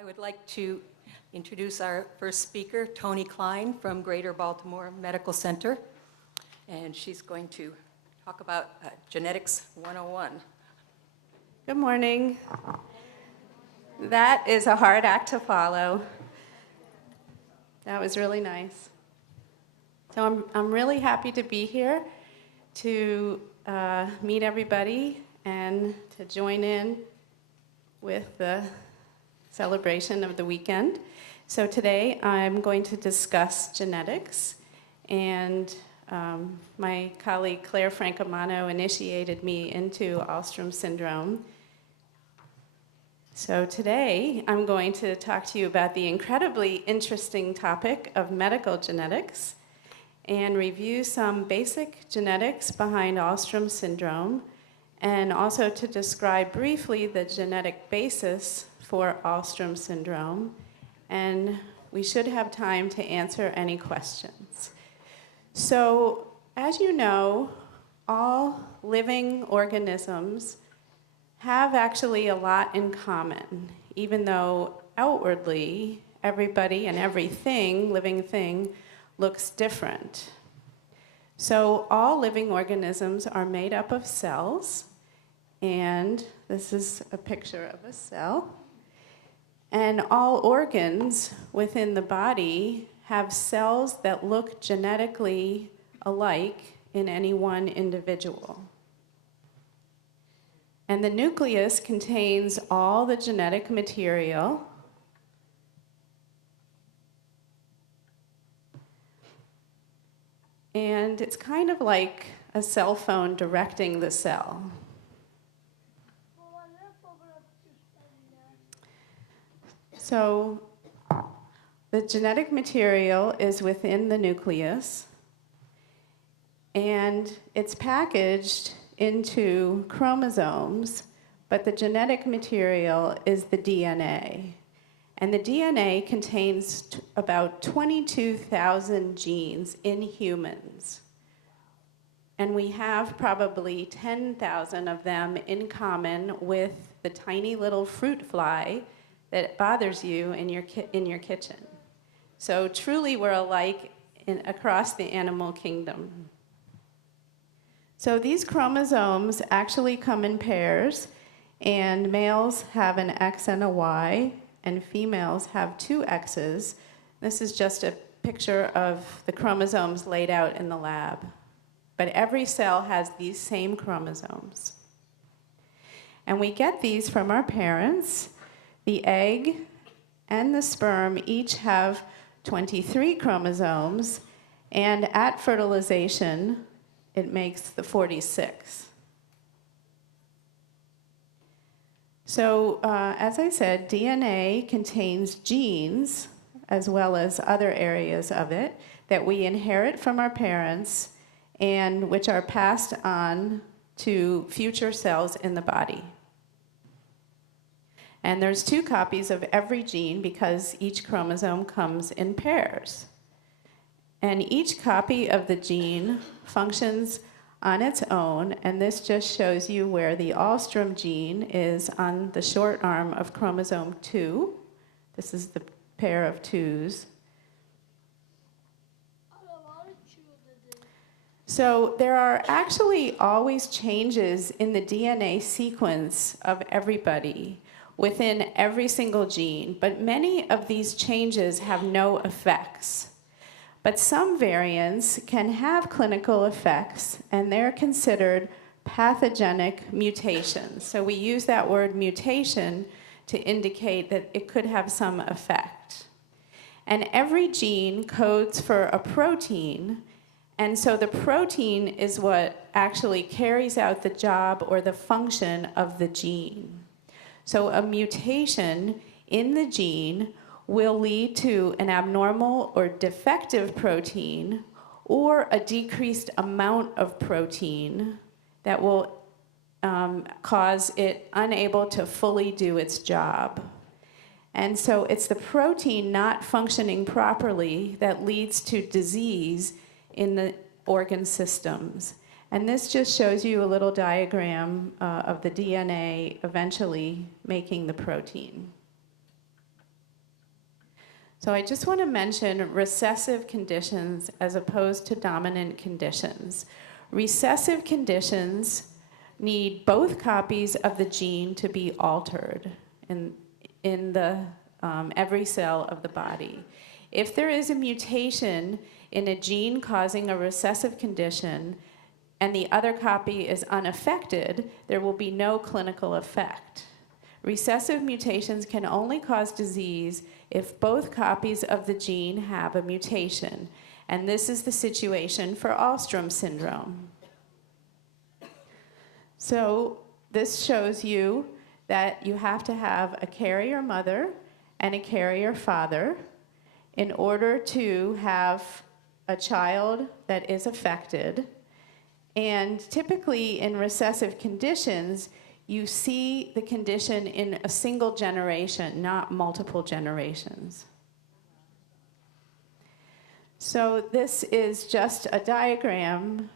I would like to introduce our first speaker, Toni Kline from Greater Baltimore Medical Center, and she's going to talk about Genetics 101. Good morning. That is a hard act to follow. That was really nice. So I'm really happy to be here to meet everybody and to join in with the celebration of the weekend. So today I'm going to discuss genetics, and my colleague Clair Francomano initiated me into Alström syndrome. So today I'm going to talk to you about the incredibly interesting topic of medical genetics and review some basic genetics behind Alström syndrome, and also to describe briefly the genetic basis for Alström syndrome, and we should have time to answer any questions. So, as you know, all living organisms have actually a lot in common, even though outwardly everybody and everything, living thing, looks different. So all living organisms are made up of cells, and this is a picture of a cell. And all organs within the body have cells that look genetically alike in any one individual. And the nucleus contains all the genetic material. And it's kind of like a cell phone directing the cell. So the genetic material is within the nucleus, and it's packaged into chromosomes, but the genetic material is the DNA. And the DNA contains about 22,000 genes in humans. And we have probably 10,000 of them in common with the tiny little fruit fly that bothers you in your kitchen. So truly we're alike across the animal kingdom. So these chromosomes actually come in pairs, and males have an X and a Y, and females have two X's. This is just a picture of the chromosomes laid out in the lab. But every cell has these same chromosomes. And we get these from our parents. The egg and the sperm each have 23 chromosomes, and at fertilization, it makes the 46. So, as I said, DNA contains genes, as well as other areas of it, that we inherit from our parents, and which are passed on to future cells in the body. And there's 2 copies of every gene because each chromosome comes in pairs. And each copy of the gene functions on its own, and this just shows you where the Alström gene is on the short arm of chromosome 2. This is the pair of 2s. So there are actually always changes in the DNA sequence of everybody within every single gene, but many of these changes have no effects. But some variants can have clinical effects, and they're considered pathogenic mutations. So we use that word mutation to indicate that it could have some effect. And every gene codes for a protein, and so the protein is what actually carries out the job or the function of the gene. So a mutation in the gene will lead to an abnormal or defective protein or a decreased amount of protein that will cause it unable to fully do its job. And so it's the protein not functioning properly that leads to disease in the organ systems. And this just shows you a little diagram of the DNA eventually making the protein. So I just want to mention recessive conditions as opposed to dominant conditions. Recessive conditions need both copies of the gene to be altered in the every cell of the body. If there is a mutation in a gene causing a recessive condition and the other copy is unaffected, there will be no clinical effect. Recessive mutations can only cause disease if both copies of the gene have a mutation, and this is the situation for Alström syndrome. So this shows you that you have to have a carrier mother and a carrier father in order to have a child that is affected. And typically in recessive conditions, you see the condition in a single generation, not multiple generations. So this is just a diagram,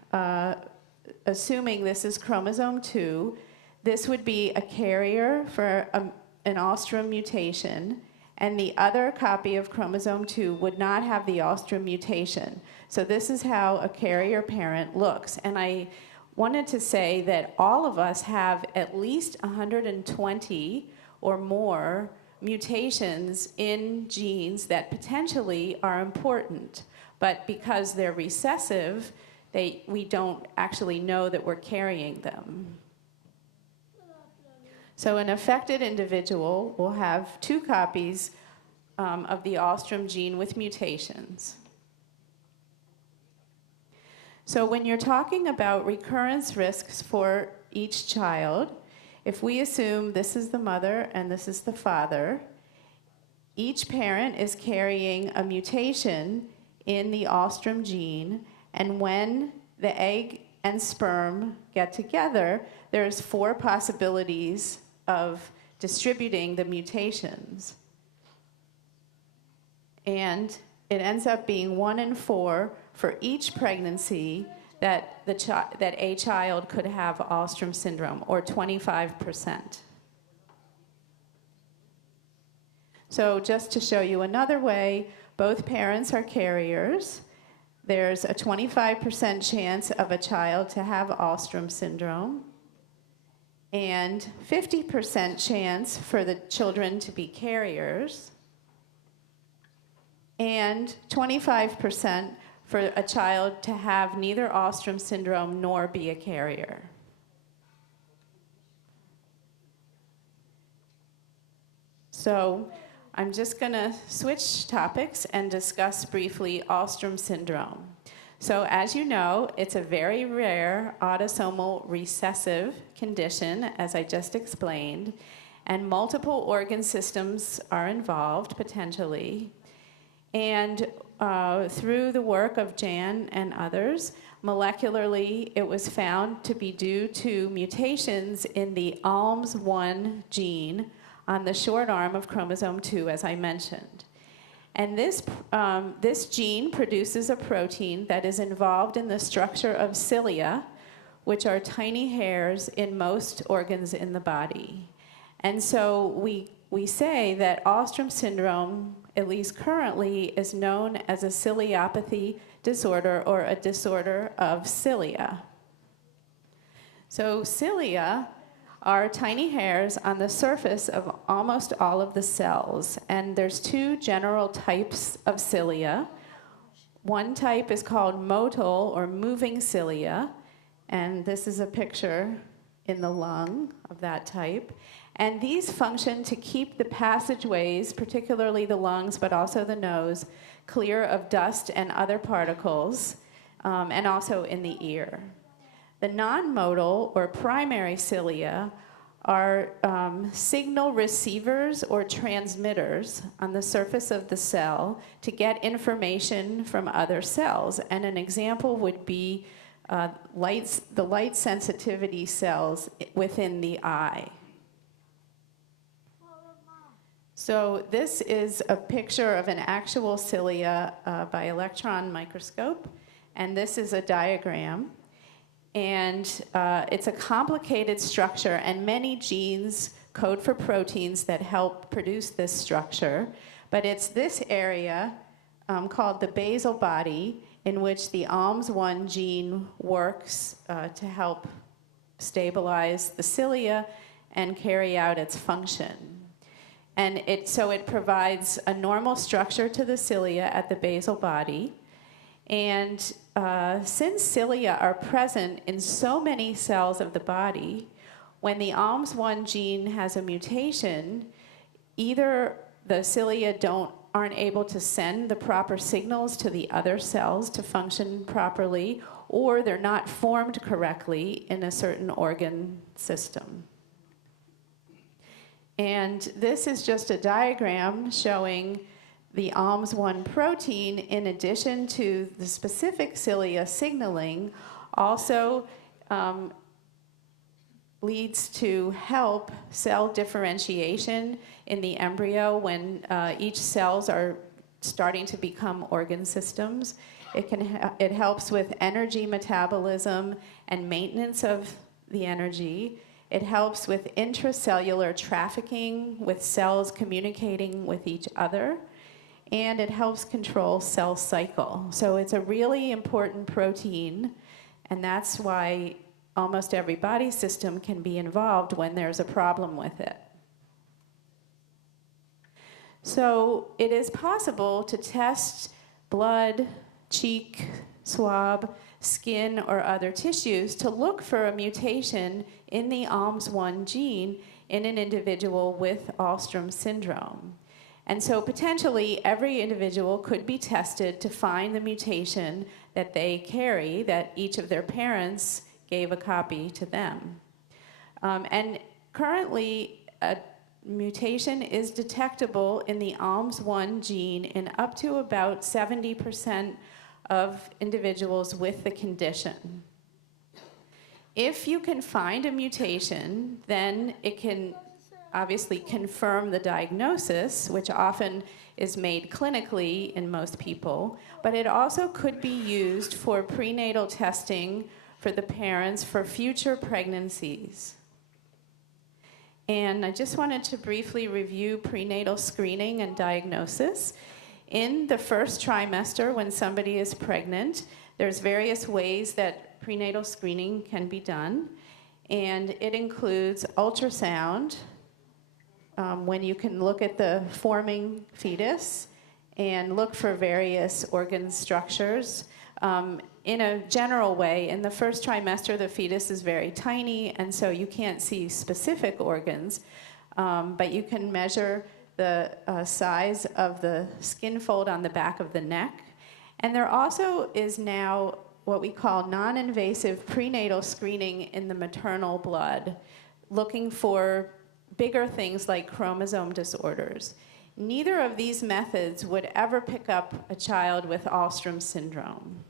assuming this is chromosome 2. This would be a carrier for an Alström mutation, and the other copy of chromosome 2 would not have the Alström mutation. So this is how a carrier parent looks. And I wanted to say that all of us have at least 120 or more mutations in genes that potentially are important. But because they're recessive, we don't actually know that we're carrying them. So an affected individual will have 2 copies of the Alström gene with mutations. So when you're talking about recurrence risks for each child, if we assume this is the mother and this is the father, each parent is carrying a mutation in the Alström gene, and when the egg and sperm get together, there's 4 possibilities of distributing the mutations. And it ends up being 1 in 4 for each pregnancy that a child could have Alström syndrome, or 25%. So just to show you another way, both parents are carriers. There's a 25% chance of a child to have Alström syndrome, and 50% chance for the children to be carriers, and 25% for a child to have neither Alström syndrome nor be a carrier. So I'm just going to switch topics and discuss briefly Alström syndrome. So as you know, it's a very rare autosomal recessive condition, as I just explained, and multiple organ systems are involved potentially. And through the work of Jan and others, molecularly, it was found to be due to mutations in the ALMS1 gene on the short arm of chromosome 2, as I mentioned. And this gene produces a protein that is involved in the structure of cilia, which are tiny hairs in most organs in the body. And so we say that Alström syndrome, at least currently, is known as a ciliopathy disorder, or a disorder of cilia. So cilia are tiny hairs on the surface of almost all of the cells, and there's 2 general types of cilia. One type is called motile, or moving cilia, and this is a picture in the lung of that type. And these function to keep the passageways, particularly the lungs, but also the nose, clear of dust and other particles, and also in the ear. The non-motile, or primary cilia, are signal receivers or transmitters on the surface of the cell to get information from other cells. And an example would be the light sensitivity cells within the eye. So this is a picture of an actual cilia by electron microscope, and this is a diagram. And it's a complicated structure, and many genes code for proteins that help produce this structure. But it's this area called the basal body, in which the ALMS1 gene works to help stabilize the cilia and carry out its function. And so it provides a normal structure to the cilia at the basal body. And since cilia are present in so many cells of the body, when the ALMS1 gene has a mutation, either the cilia aren't able to send the proper signals to the other cells to function properly, or they're not formed correctly in a certain organ system. And this is just a diagram showing the ALMS1 protein, in addition to the specific cilia signaling, also leads to help cell differentiation in the embryo when each cells are starting to become organ systems. It helps with energy metabolism and maintenance of the energy. It helps with intracellular trafficking, with cells communicating with each other. And it helps control cell cycle. So it's a really important protein, and that's why almost every body system can be involved when there's a problem with it. So it is possible to test blood, cheek swab, skin, or other tissues to look for a mutation in the ALMS1 gene in an individual with Alström syndrome. And so potentially every individual could be tested to find the mutation that they carry, that each of their parents gave a copy to them. And currently, a mutation is detectable in the ALMS1 gene in up to about 70% of individuals with the condition. If you can find a mutation, then it can obviously confirm the diagnosis, which often is made clinically in most people, but it also could be used for prenatal testing for the parents for future pregnancies. And I just wanted to briefly review prenatal screening and diagnosis. In the first trimester, when somebody is pregnant, there's various ways that prenatal screening can be done, and it includes ultrasound, when you can look at the forming fetus and look for various organ structures. In a general way, in the first trimester, the fetus is very tiny, and so you can't see specific organs, but you can measure the size of the skin fold on the back of the neck. And there also is now what we call non-invasive prenatal screening in the maternal blood, looking for bigger things like chromosome disorders. Neither of these methods would ever pick up a child with Alström syndrome.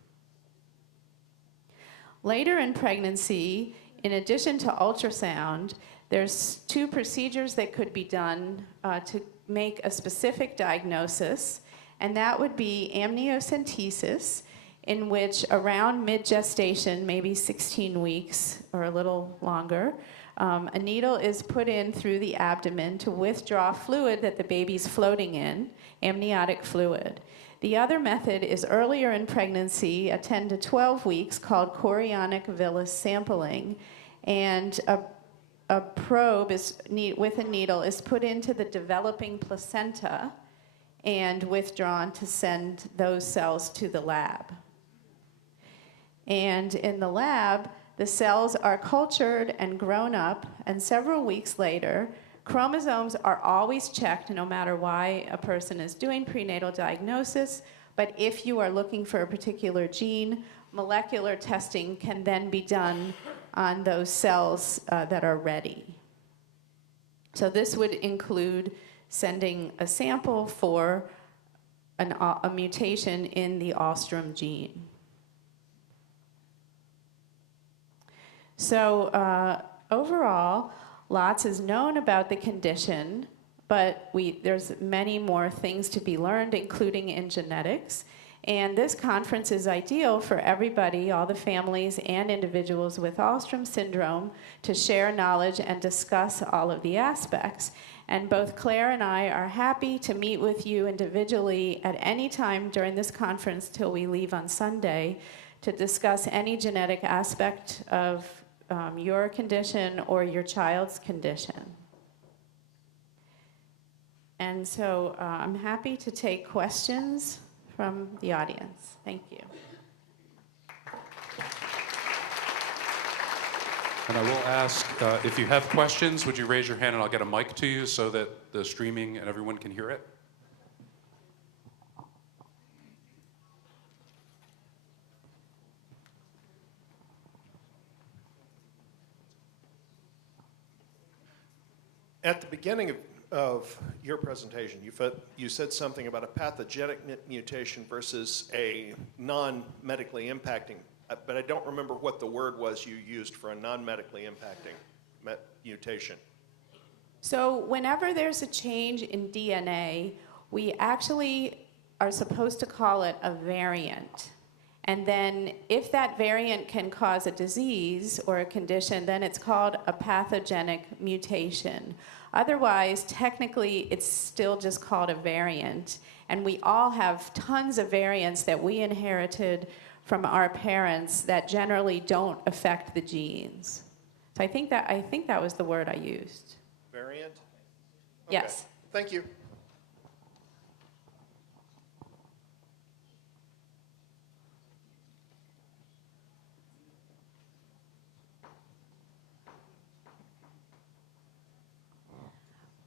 Later in pregnancy, in addition to ultrasound, there's 2 procedures that could be done to make a specific diagnosis, and that would be amniocentesis, in which around mid-gestation, maybe 16 weeks or a little longer, a needle is put in through the abdomen to withdraw fluid that the baby's floating in, amniotic fluid. The other method is earlier in pregnancy, at 10 to 12 weeks, called chorionic villus sampling, and a probe with a needle is put into the developing placenta and withdrawn to send those cells to the lab. And in the lab, the cells are cultured and grown up, and several weeks later, chromosomes are always checked no matter why a person is doing prenatal diagnosis, but if you are looking for a particular gene, molecular testing can then be done on those cells that are ready. So this would include sending a sample for a mutation in the Alström gene. So overall, lots is known about the condition, but there's many more things to be learned, including in genetics. And this conference is ideal for everybody, all the families and individuals with Alström syndrome, to share knowledge and discuss all of the aspects. And both Claire and I are happy to meet with you individually at any time during this conference till we leave on Sunday to discuss any genetic aspect of your condition or your child's condition. And so I'm happy to take questions from the audience. Thank you. And I will ask, if you have questions, would you raise your hand and I'll get a mic to you so that the streaming and everyone can hear it? At the beginning of your presentation, you said something about a pathogenic mutation versus a non-medically impacting, but I don't remember what the word was you used for a non-medically impacting mutation. So whenever there's a change in DNA, we actually are supposed to call it a variant. And then if that variant can cause a disease or a condition, then it's called a pathogenic mutation. Otherwise, technically, it's still just called a variant. And we all have tons of variants that we inherited from our parents that generally don't affect the genes. So I think that was the word I used. Variant? Okay. Yes. Thank you.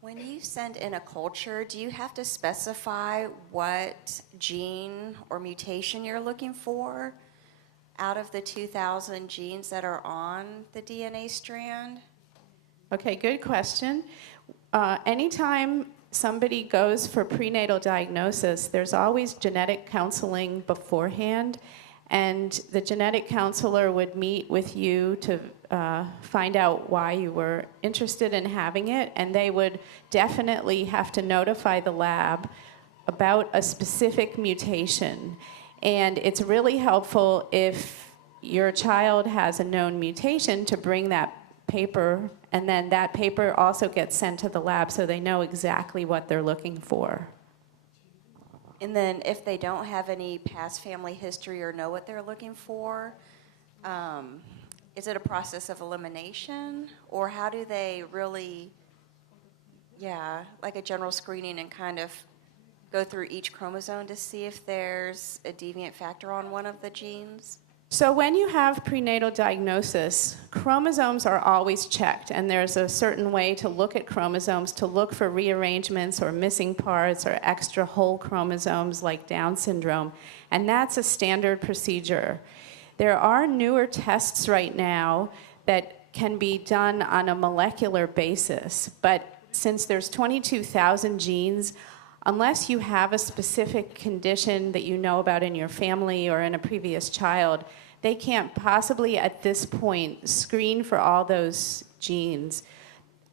When you send in a culture, do you have to specify what gene or mutation you're looking for out of the 2,000 genes that are on the DNA strand? Okay, good question. Anytime somebody goes for prenatal diagnosis, there's always genetic counseling beforehand, and the genetic counselor would meet with you to find out why you were interested in having it, and they would definitely have to notify the lab about a specific mutation. And it's really helpful if your child has a known mutation to bring that paper, and then that paper also gets sent to the lab so they know exactly what they're looking for. And then if they don't have any past family history or know what they're looking for, is it a process of elimination? Or how do they really, like a general screening and kind of go through each chromosome to see if there's a deviant factor on one of the genes? So when you have prenatal diagnosis, chromosomes are always checked, and there's a certain way to look at chromosomes to look for rearrangements or missing parts or extra whole chromosomes like Down syndrome, and that's a standard procedure. There are newer tests right now that can be done on a molecular basis, but since there's 22,000 genes, unless you have a specific condition that you know about in your family or in a previous child, they can't possibly at this point screen for all those genes.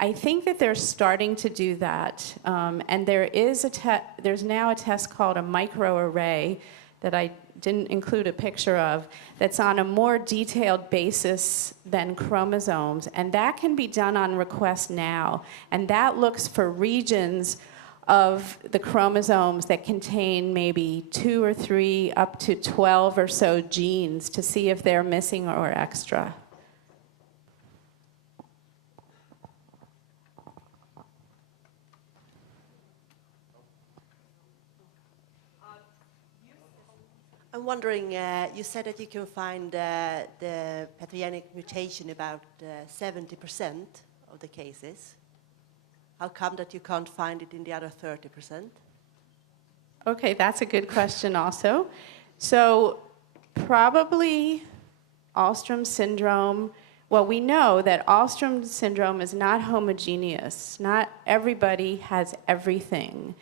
I think that they're starting to do that, and there's now a test called a microarray that I didn't include a picture of, that's on a more detailed basis than chromosomes, and that can be done on request now, and that looks for regions of the chromosomes that contain maybe 2 or 3 up to 12 or so genes to see if they're missing or extra. I'm wondering, you said that you can find the pathogenic mutation about 70% of the cases. How come that you can't find it in the other 30%? Okay, that's a good question also. So probably Alström syndrome. Well, we know that Alström syndrome is not homogeneous. Not everybody has everything.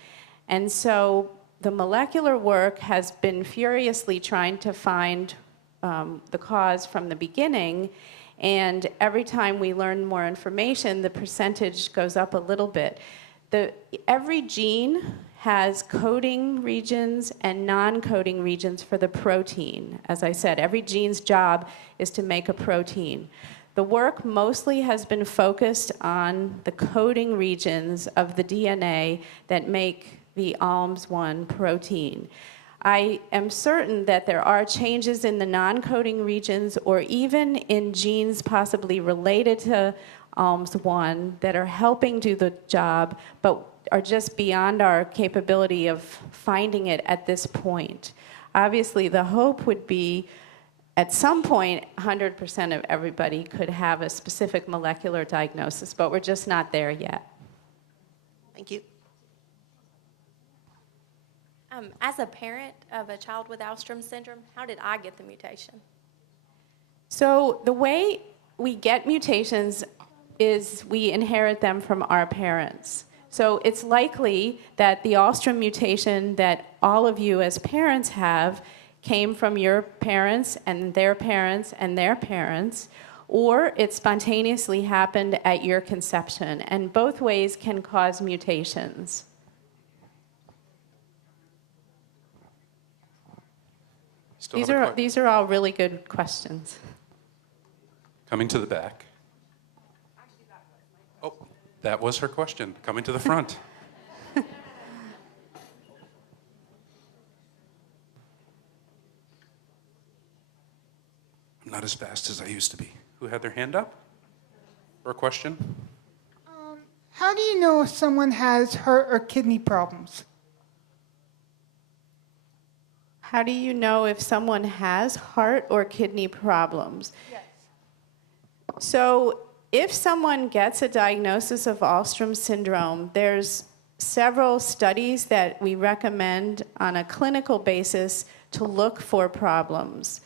And so the molecular work has been furiously trying to find the cause from the beginning. And every time we learn more information, the percentage goes up a little bit. Every gene has coding regions and non-coding regions for the protein. As I said, every gene's job is to make a protein. The work mostly has been focused on the coding regions of the DNA that make the ALMS1 protein. I am certain that there are changes in the non-coding regions or even in genes possibly related to ALMS1 that are helping do the job, but are just beyond our capability of finding it at this point. Obviously, the hope would be at some point, 100% of everybody could have a specific molecular diagnosis, but we're just not there yet. Thank you. As a parent of a child with Alström syndrome, how did I get the mutation? So the way we get mutations is we inherit them from our parents. So it's likely that the Alström mutation that all of you as parents have came from your parents and their parents and their parents, or it spontaneously happened at your conception. And both ways can cause mutations. These are all really good questions. Coming to the back. Oh, that was her question. Coming to the front. I'm not as fast as I used to be. Who had their hand up for a question? How do you know if someone has heart or kidney problems? How do you know if someone has heart or kidney problems? Yes. So if someone gets a diagnosis of Alström syndrome, there's several studies that we recommend on a clinical basis to look for problems.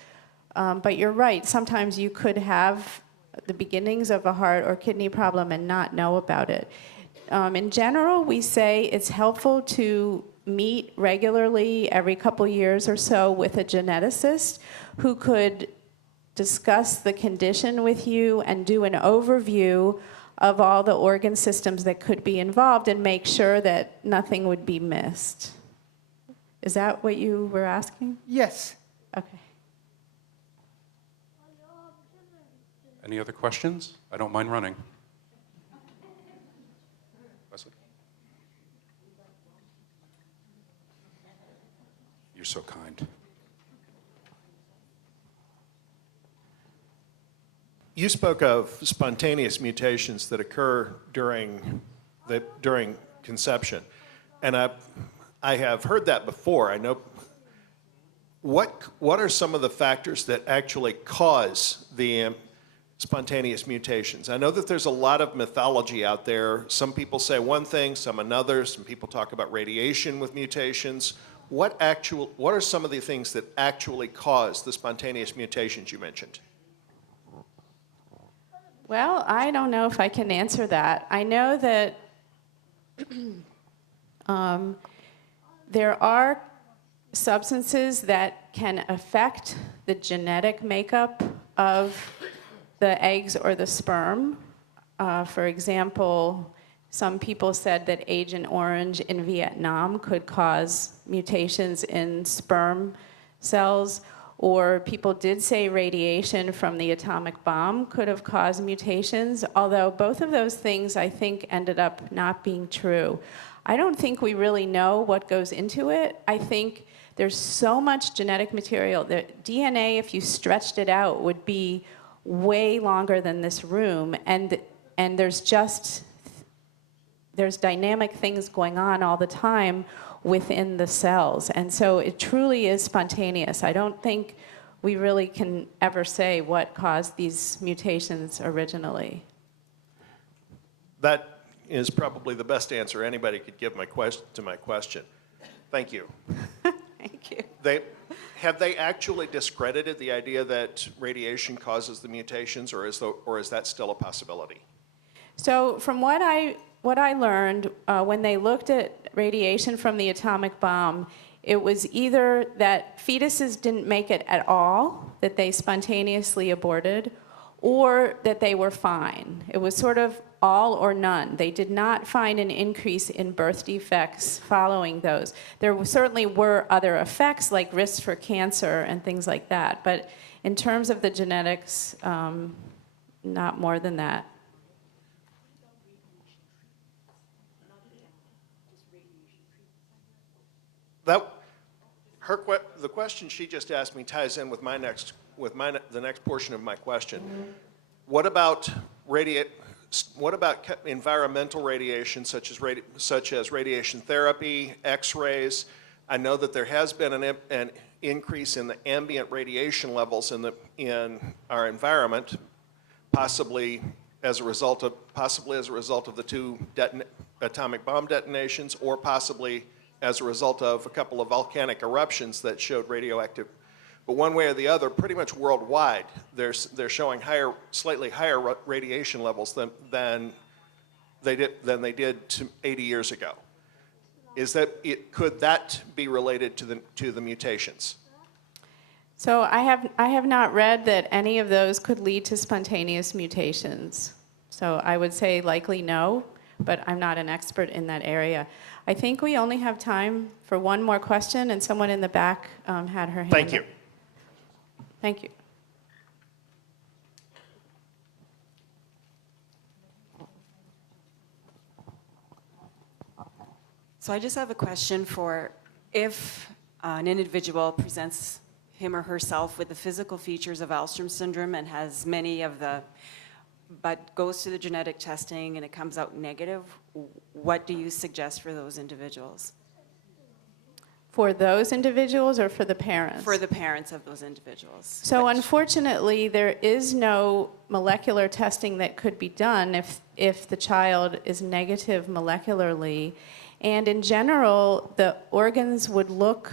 But you're right, sometimes you could have the beginnings of a heart or kidney problem and not know about it. In general, we say it's helpful to meet regularly every couple years or so with a geneticist who could discuss the condition with you and do an overview of all the organ systems that could be involved and make sure that nothing would be missed. Is that what you were asking? Yes. Okay. Any other questions? I don't mind running. Wesley? You're so kind. You spoke of spontaneous mutations that occur during conception, and I have heard that before. I know. What are some of the factors that actually cause the spontaneous mutations? I know that there's a lot of mythology out there. Some people say one thing, some another. Some people talk about radiation with mutations. What are some of the things that actually cause the spontaneous mutations you mentioned? Well, I don't know if I can answer that. I know that there are substances that can affect the genetic makeup of the eggs or the sperm. For example, some people said that Agent Orange in Vietnam could cause mutations in sperm cells, or people did say radiation from the atomic bomb could have caused mutations, although both of those things I think ended up not being true. I don't think we really know what goes into it. I think there's so much genetic material. The DNA, if you stretched it out, would be way longer than this room, and there's dynamic things going on all the time within the cells, and so it truly is spontaneous. I don't think we really can ever say what caused these mutations originally. That is probably the best answer anybody could give to my question. Thank you. Thank you. Have they actually discredited the idea that radiation causes the mutations, or is that still a possibility? So from what I learned, when they looked at radiation from the atomic bomb, it was either that fetuses didn't make it at all, that they spontaneously aborted, or that they were fine. It was sort of all or none. They did not find an increase in birth defects following those. There certainly were other effects, like risks for cancer and things like that, but in terms of the genetics, not more than that. The question she just asked me ties in with the next portion of my question. What about environmental radiation, such as radiation therapy, X-rays? I know that there has been an increase in the ambient radiation levels in our environment, possibly as a result of the two atomic bomb detonations, or possibly as a result of a couple of volcanic eruptions that showed radioactive. But one way or the other, pretty much worldwide, they're showing slightly higher radiation levels than they did 80 years ago. Could that be related to the mutations? So I have not read that any of those could lead to spontaneous mutations. So I would say likely no, but I'm not an expert in that area. I think we only have time for one more question, and someone in the back had her hand Thank up. you. Thank you. So I just have a question for if an individual presents him or herself with the physical features of Alström syndrome and has many of but goes to the genetic testing and it comes out negative, what do you suggest for those individuals? For those individuals or for the parents? For the parents of those individuals. So unfortunately, there is no molecular testing that could be done if the child is negative molecularly. And in general, the organs would look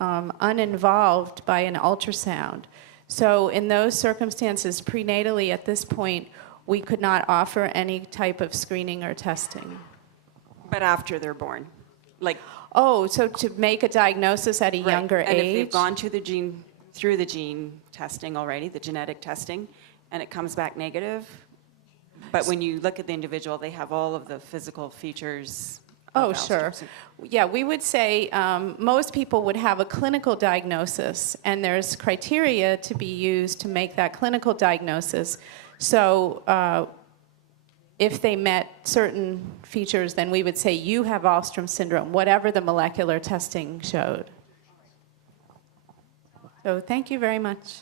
uninvolved by an ultrasound. So in those circumstances, prenatally at this point, we could not offer any type of screening or testing. But after they're born? Like, oh, so to make a diagnosis at a younger and age? if they've gone to through the gene testing already, the genetic testing, and it comes back negative, but when you look at the individual, they have all of the physical features. Oh, sure. Yeah, we would say most people would have a clinical diagnosis, and there's criteria to be used to make that clinical diagnosis. So if they met certain features, then we would say you have Alström syndrome, whatever the molecular testing showed. So thank you very much.